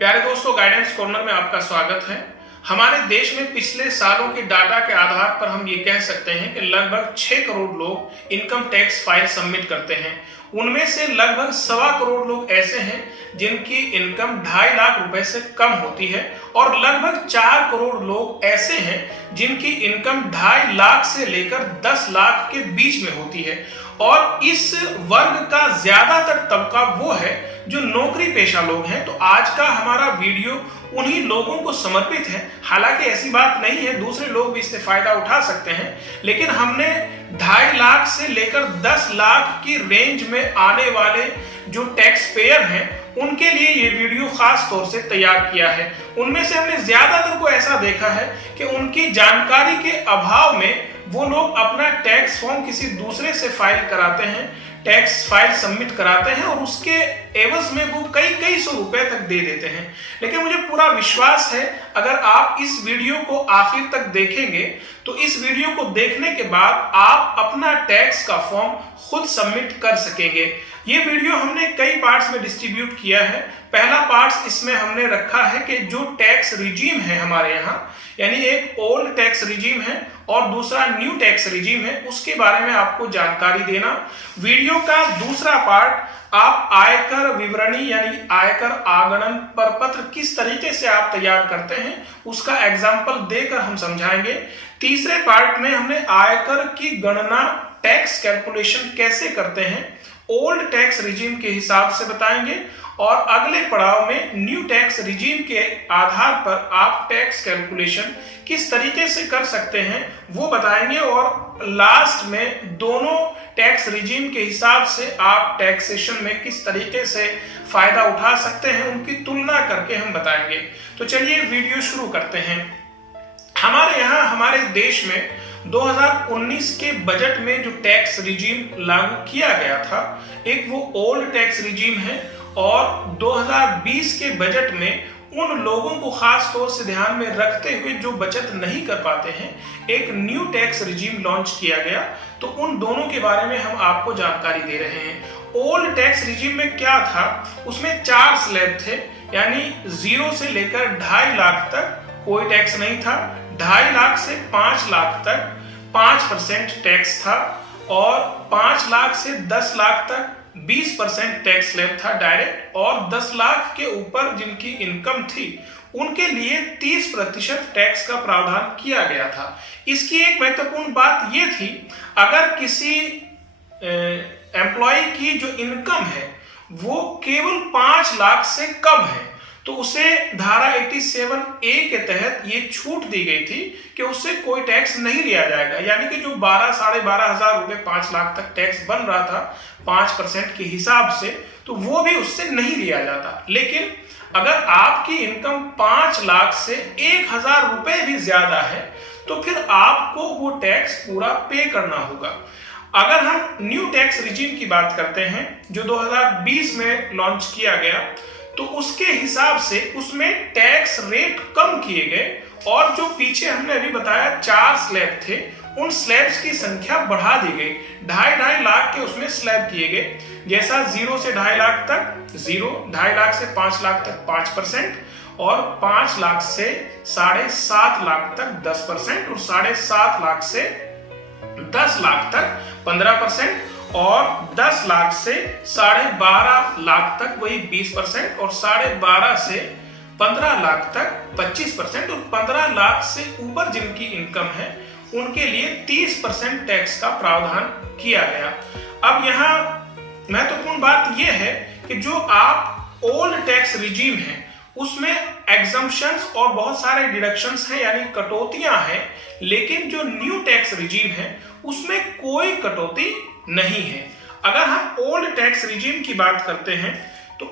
प्यारे दोस्तों, guidance corner में आपका स्वागत है। हमारे देश में पिछले सालों के डाटा के आधार पर हम ये कह सकते हैं कि लगभग 6 करोड़ लोग इनकम टैक्स फाइल सबमिट करते हैं। उनमें से लगभग 1.25 करोड़ लोग ऐसे हैं जिनकी इनकम 2.5 लाख रुपए से कम होती है और लगभग 4 करोड़ लोग ऐसे हैं जिनकी इनकम 2.5 लाख से लेकर 10 लाख के बीच में होती है। और इस वर्ग का ज्यादातर तबका वो है जो नौकरी पेशा लोग हैं। तो आज का हमारा वीडियो उन्हीं लोगों को समर्पित है। हालांकि ऐसी बात नहीं है, दूसरे लोग भी इससे फायदा उठा सकते हैं, लेकिन हमने 2.5 लाख से लेकर 10 लाख की रेंज में आने वाले जो टैक्स पेयर हैं उनके लिए ये वीडियो खास तौर से तैयार किया है। उनमें से हमने ज्यादातर को ऐसा देखा है कि उनकी जानकारी के अभाव में वो लोग अपना टैक्स फॉर्म किसी दूसरे से फाइल कराते हैं, टैक्स फाइल सबमिट कराते हैं और उसके एवज में वो कई सौ रुपए तक दे देते हैं। लेकिन मुझे पूरा विश्वास है, अगर आप इस वीडियो को आखिर तक देखेंगे तो इस वीडियो को देखने के बाद आप अपना टैक्स का फॉर्म खुद सबमिट कर सकेंगे। ये वीडियो हमने कई पार्ट्स में डिस्ट्रीब्यूट किया है। पहला पार्ट इसमें हमने रखा है कि जो टैक्स रिजीम है हमारे यहाँ, यानी एक ओल्ड टैक्स रिजीम है और दूसरा न्यू टैक्स रिजीम है, उसके बारे में आपको जानकारी देना। वीडियो का दूसरा पार्ट आप आयकर विवरणी यानी आयकर आगणन प्रपत्र किस तरीके से आप तैयार करते हैं उसका एग्जाम्पल देकर हम समझाएंगे। तीसरे पार्ट में हमने आयकर की गणना टैक्स कैलकुलेशन कैसे करते हैं ओल्ड टैक्स रिजीम के हिसाब से बताएंगे और अगले पड़ाव में न्यू टैक्स रिजीम के आधार पर आप टैक्स कैलकुलेशन किस तरीके से कर सकते हैं वो बताएंगे और लास्ट में दोनों टैक्स रिजीम के हिसाब से आप टैक्सेशन में किस तरीके से फायदा उठा सकते हैं उनकी तुलना करके हम बताएंगे। तो चलिए वीडियो शुरू करते हैं। हमारे यहाँ हमारे देश में 2019 के बजट में जो टैक्स रिजीम लागू किया गया था, एक वो ओल्ड टैक्स रिजीम है और 2020 के बजट में उन लोगों को खास तौर से ध्यान में रखते हुए जो बचत नहीं कर पाते हैं एक न्यू टैक्स रिजीम लॉन्च किया गया। तो उन दोनों के बारे में हम आपको जानकारी दे रहे हैं। ओल्ड टैक्स रिजीम में क्या था, उसमें 4 स्लैब थे, यानी 0 से लेकर 2.5 लाख तक कोई टैक्स नहीं था। 2.5 लाख से 5 लाख तक 5% टैक्स था और 5 लाख से 10 लाख तक 20% टैक्स स्लैब था डायरेक्ट, और 10 लाख के ऊपर जिनकी इनकम थी उनके लिए 30% टैक्स का प्रावधान किया गया था। इसकी एक महत्वपूर्ण बात यह थी, अगर किसी एम्प्लॉय की जो इनकम है वो केवल 5 लाख से कम है तो उसे धारा 87A के तहत ये छूट दी गई थी कि उससे कोई टैक्स नहीं लिया जाएगा। यानी कि जो 12-12.5 हजार रुपए 5 लाख तक टैक्स बन रहा था 5% के हिसाब से, तो वो भी उससे नहीं लिया जाता। लेकिन अगर आपकी इनकम 5 लाख से 1,000 रुपए भी ज्यादा है तो फिर आपको वो टैक्स पूरा पे करना होगा। अगर हम न्यू टैक्स रिजीम की बात करते हैं जो 2020 में लॉन्च किया गया, तो उसके हिसाब से उसमें टैक्स रेट कम किए गए और जो पीछे हमने अभी बताया 4 स्लैब थे उन स्लैब्स की संख्या बढ़ा दी गई। 2.5 लाख के उसमें स्लैब किए गए, जैसा 0 से 2.5 लाख तक 0, 2.5 लाख से 5 लाख तक 5% और 5 लाख से 7.5 लाख तक 10% और 7.5 लाख से 10 लाख तक 15% और 10 लाख से 12.5 लाख तक वही 20% और 12.5 से 15 लाख तक 25% और 15 लाख से ऊपर जिनकी इनकम है उनके लिए 30% टैक्स का प्रावधान किया गया। अब यहाँ महत्वपूर्ण बात यह है कि जो आप ओल्ड टैक्स रिजीम है उसमें एग्जम्पशंस और बहुत सारे डिडक्शंस हैं, यानी कटौतियां हैं, लेकिन जो न्यू टैक्स रिजीम है उसमें कोई कटौती नहीं है। अगर हम ओल्ड टैक्स रिजीम की बात करते हैं तो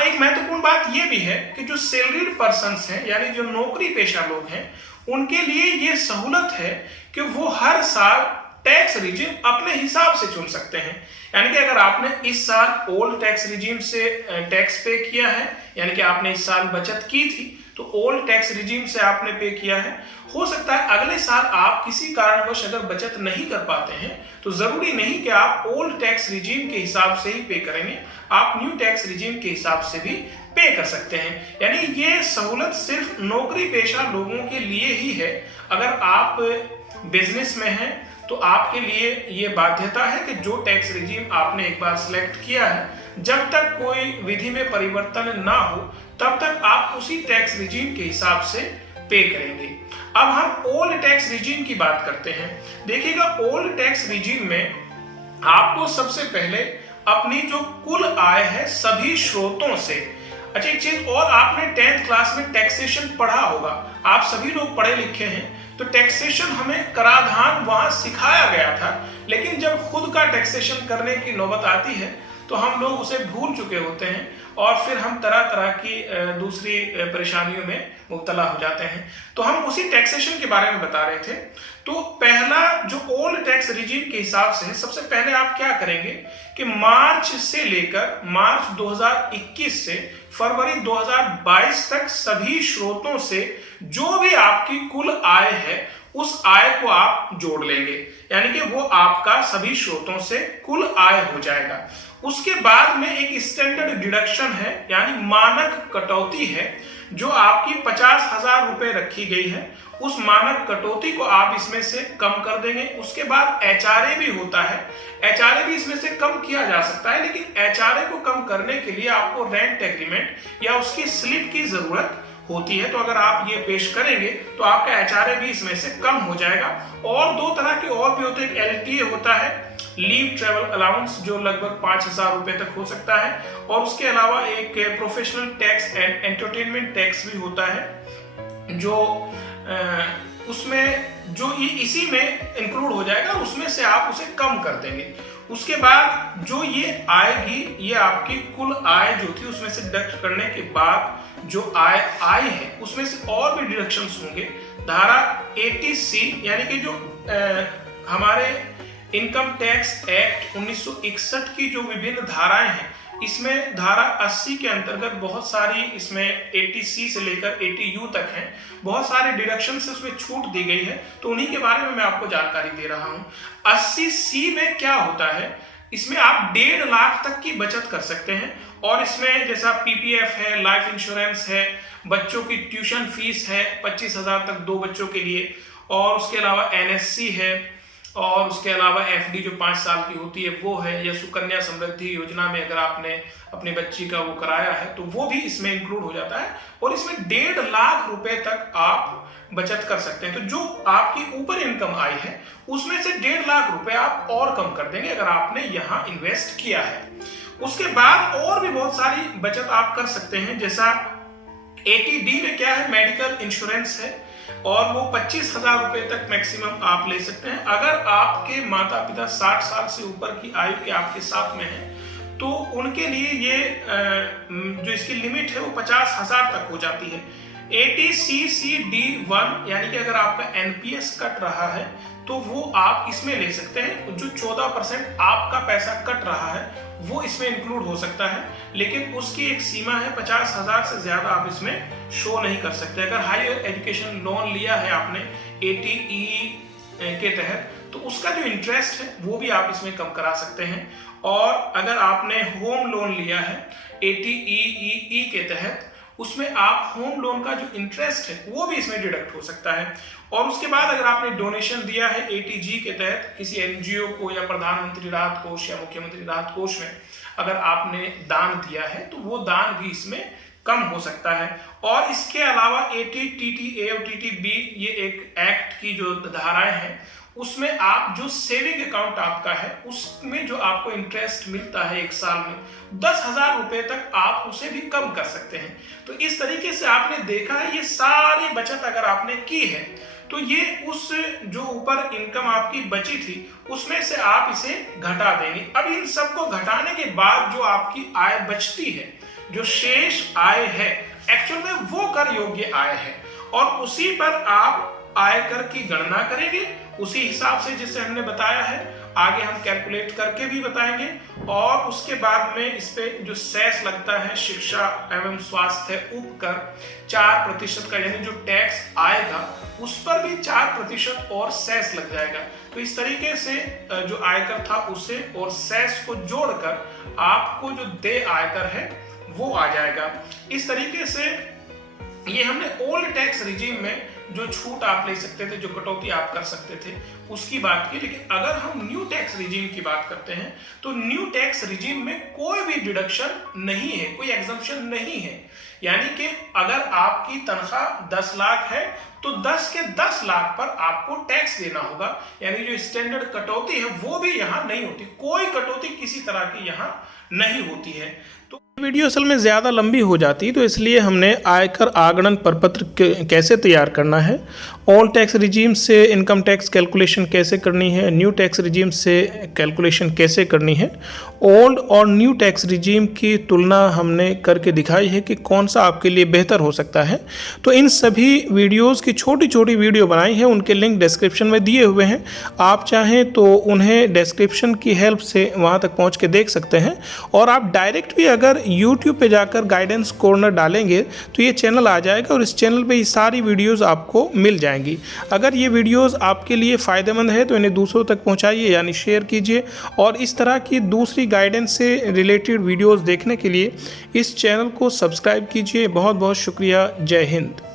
एक महत्वपूर्ण बात यह भी है कि जो सैलरीड पर्सन्स हैं यानी जो नौकरी पेशा लोग हैं उनके लिए ये सहूलत है कि वो हर साल टैक्स रिजीम अपने हिसाब से चुन सकते हैं। यानी कि अगर आपने इस साल ओल्ड टैक्स रिजीम से टैक्स पे किया है, यानी कि आपने इस साल बचत की थी तो ओल्ड टैक्स रिजीम से आपने पे किया है, हो सकता है अगले साल आप किसी कारणवश अगर बचत नहीं कर पाते हैं तो जरूरी नहीं कि आप ओल्ड टैक्स रिजीम के हिसाब से ही पे करेंगे, आप न्यू टैक्स रिजीम के हिसाब से भी पे कर सकते हैं। यानी ये सहूलत सिर्फ नौकरी पेशा लोगों के लिए ही है। अगर आप बिजनेस में हैं तो आपके लिए ये बाध्यता है कि जो टैक्स रिजीम आपने एक बार सिलेक्ट किया है, जब तक कोई विधि में परिवर्तन ना हो तब तक आप उसी टैक्स रिजीम के हिसाब से पे करेंगे। अब हम ओल्ड टैक्स रिजीम की बात करते हैं। देखिएगा, ओल्ड टैक्स रिजीम में आपको सबसे पहले अपनी जो कुल आय है सभी स्रोतों से, अच्छा एक चीज और, आपने 10th क्लास में टैक्सेशन पढ़ा होगा, आप सभी लोग पढ़े लिखे हैं, तो टैक्सेशन हमें कराधान वहां सिखाया गया था, लेकिन जब खुद का टैक्सेशन करने की नौबत आती है तो हम लोग उसे भूल चुके होते हैं और फिर हम तरह तरह की दूसरी परेशानियों में मुब्तला हो जाते हैं। तो हम उसी टैक्सेशन के बारे में बता रहे थे। तो पहला जो ओल्ड टैक्स रिजीम के हिसाब से, सबसे पहले आप क्या करेंगे कि मार्च से लेकर मार्च 2021 से फरवरी 2022 तक सभी स्रोतों से जो भी आपकी कुल आय है उस आय को आप जोड़ लेंगे, यानी कि वो आपका सभी स्रोतों से कुल आय हो जाएगा। उसके बाद में एक स्टैंडर्ड डिडक्शन है, यानी मानक कटौती है, जो आपकी 50,000 रुपए रखी गई है। उस मानक कटौती को आप इसमें से कम कर देंगे। उसके बाद एचआरए भी होता है, एचआरए भी इसमें से कम किया जा सकता है, लेकिन एचआरए को कम करने के लिए आपको रेंट एग्रीमेंट या उसकी स्लिप की जरूरत होती है। तो अगर आप ये पेश करेंगे तो आपका एचआरए भी इसमें से कम हो जाएगा। और दो तरह के और भी होते हैं, एलटीए होता है, लीव ट्रेवल अलाउंस, जो लगभग 5,000 रुपए तक हो सकता है, और उसके अलावा एक professional tax and entertainment tax भी होता है, जो उसमें जो ये इसी में इंक्लूड हो जाएगा, उसमें से आप उसे कम कर देंगे। उसके बाद जो ये आएगी, ये आपकी कुल आय जो थी उसमें से डिडक्ट करने के बाद जो आय आई है उसमें से और भी डिडक्शंस होंगे। धारा 80C, यानी कि जो हमारे इनकम टैक्स एक्ट 1961 की जो विभिन्न धाराएं हैं, इसमें धारा 80 के अंतर्गत बहुत सारी, इसमें 80C से लेकर 80U तक हैं, बहुत सारे डिडक्शन से उसमें छूट दी गई है। तो उन्हीं के बारे में मैं आपको जानकारी दे रहा हूं। 80C में क्या होता है, इसमें आप 1.5 लाख तक की बचत कर सकते हैं, और इसमें जैसा पीपीएफ है, लाइफ इंश्योरेंस है, बच्चों की ट्यूशन फीस है 25,000 तक 2 बच्चों के लिए, और उसके अलावा एनएससी है, और उसके अलावा एफडी जो 5 साल की होती है वो है, या सुकन्या समृद्धि योजना में अगर आपने अपनी बच्ची का वो कराया है तो वो भी इसमें इंक्लूड हो जाता है। और इसमें 1.5 लाख रुपए तक आप बचत कर सकते हैं। तो जो आपकी ऊपर इनकम आई है उसमें से 1.5 लाख रुपए आप और कम कर देंगे अगर आपने यहाँ इन्वेस्ट किया है। उसके बाद और भी बहुत सारी बचत आप कर सकते हैं, जैसा 80D में क्या है, मेडिकल इंश्योरेंस है, और वो 25,000 रुपए तक मैक्सिमम आप ले सकते हैं। अगर आपके माता पिता 60 साल से ऊपर की आयु के आपके साथ में हैं तो उनके लिए ये जो इसकी लिमिट है वो 50,000 तक हो जाती है। 80CCD1, यानी कि अगर आपका एनपीएस कट रहा है तो वो आप इसमें ले सकते हैं। जो 14% आपका पैसा कट रहा है वो इसमें इंक्लूड हो सकता है, लेकिन उसकी एक सीमा है, 50,000 से ज्यादा आप इसमें शो नहीं कर सकते। अगर हायर एजुकेशन लोन लिया है आपने 80E के तहत तो उसका जो इंटरेस्ट है वो भी आप इसमें कम करा सकते हैं। और अगर आपने होम लोन लिया है 80EEE के तहत, उसमें आप होम लोन का जो इंटरेस्ट है वो भी इसमें डिडक्ट हो सकता है। और उसके बाद अगर आपने डोनेशन दिया है 80G के तहत किसी एनजीओ को या प्रधानमंत्री राहत कोष या मुख्यमंत्री राहत कोष में अगर आपने दान दिया है तो वो दान भी इसमें कम हो सकता है। और इसके अलावा 80TTA और TTB, ये एक एक्ट की जो धाराएं हैं, उसमें आप जो सेविंग अकाउंट आपका है उसमें जो आपको इंटरेस्ट मिलता है एक साल में 10,000 रुपए तक आप उसे भी कम कर सकते हैं। तो इस तरीके से आपने देखा है, ये सारी बचत अगर आपने की है तो ये उस जो ऊपर इनकम आपकी बची थी उसमें से आप इसे घटा देंगे। अब इन सबको घटाने के बाद जो आपकी आय बचती है, जो शेष आय है, एक्चुअल में वो कर योग्य आय है, और उसी पर आप आयकर की गणना करेंगे उसी हिसाब से जिससे हमने बताया है। आगे हम कैलकुलेट करके भी बताएंगे। और उसके बाद में इस पे जो सेस लगता है शिक्षा एवं स्वास्थ्य उपकर 4% का, यानी जो टैक्स आएगा उस पर भी 4% और सेस लग जाएगा। तो इस तरीके से जो आयकर था उसे और सेस को जोड़कर आपको जो देय आयकर है वो आ जाएगा। इस तरीके से ये हमने ओल्ड टैक्स रिजीम में जो छूट आप ले सकते थे, जो कटौती आप कर सकते थे, उसकी बात की। लेकिन अगर हम न्यू टैक्स रिजीम की बात करते हैं तो न्यू टैक्स रिजीम में कोई भी डिडक्शन नहीं है, कोई एग्जम्पशन नहीं है। यानी कि अगर आपकी तनख्वाह 10 लाख है तो 10 के 10 लाख पर आपको टैक्स देना होगा। यानी जो स्टैंडर्ड कटौती है वो भी यहाँ नहीं होती, कोई कटौती किसी तरह की यहाँ नहीं होती है। तो वीडियो असल में ज़्यादा लंबी हो जाती, तो इसलिए हमने आयकर आगणन प्रपत्र कैसे तैयार करना है, ओल्ड टैक्स रिजीम से इनकम टैक्स कैलकुलेशन कैसे करनी है, न्यू टैक्स रिजीम से कैलकुलेशन कैसे करनी है, ओल्ड और न्यू टैक्स रिजीम की तुलना हमने करके दिखाई है कि कौन सा आपके लिए बेहतर हो सकता है। तो इन सभी वीडियोज़ की छोटी छोटी वीडियो बनाई है, उनके लिंक डिस्क्रिप्शन में दिए हुए हैं। आप चाहें तो उन्हें डिस्क्रिप्शन की हेल्प से वहाँ तक पहुँच के देख सकते हैं। और आप डायरेक्ट भी अगर YouTube पे जाकर गाइडेंस कॉर्नर डालेंगे तो ये चैनल आ जाएगा और इस चैनल पे ये सारी वीडियोस आपको मिल जाएंगी। अगर ये वीडियोस आपके लिए फ़ायदेमंद है तो इन्हें दूसरों तक पहुंचाइए, यानी शेयर कीजिए। और इस तरह की दूसरी गाइडेंस से रिलेटेड वीडियोस देखने के लिए इस चैनल को सब्सक्राइब कीजिए। बहुत बहुत शुक्रिया। जय हिंद।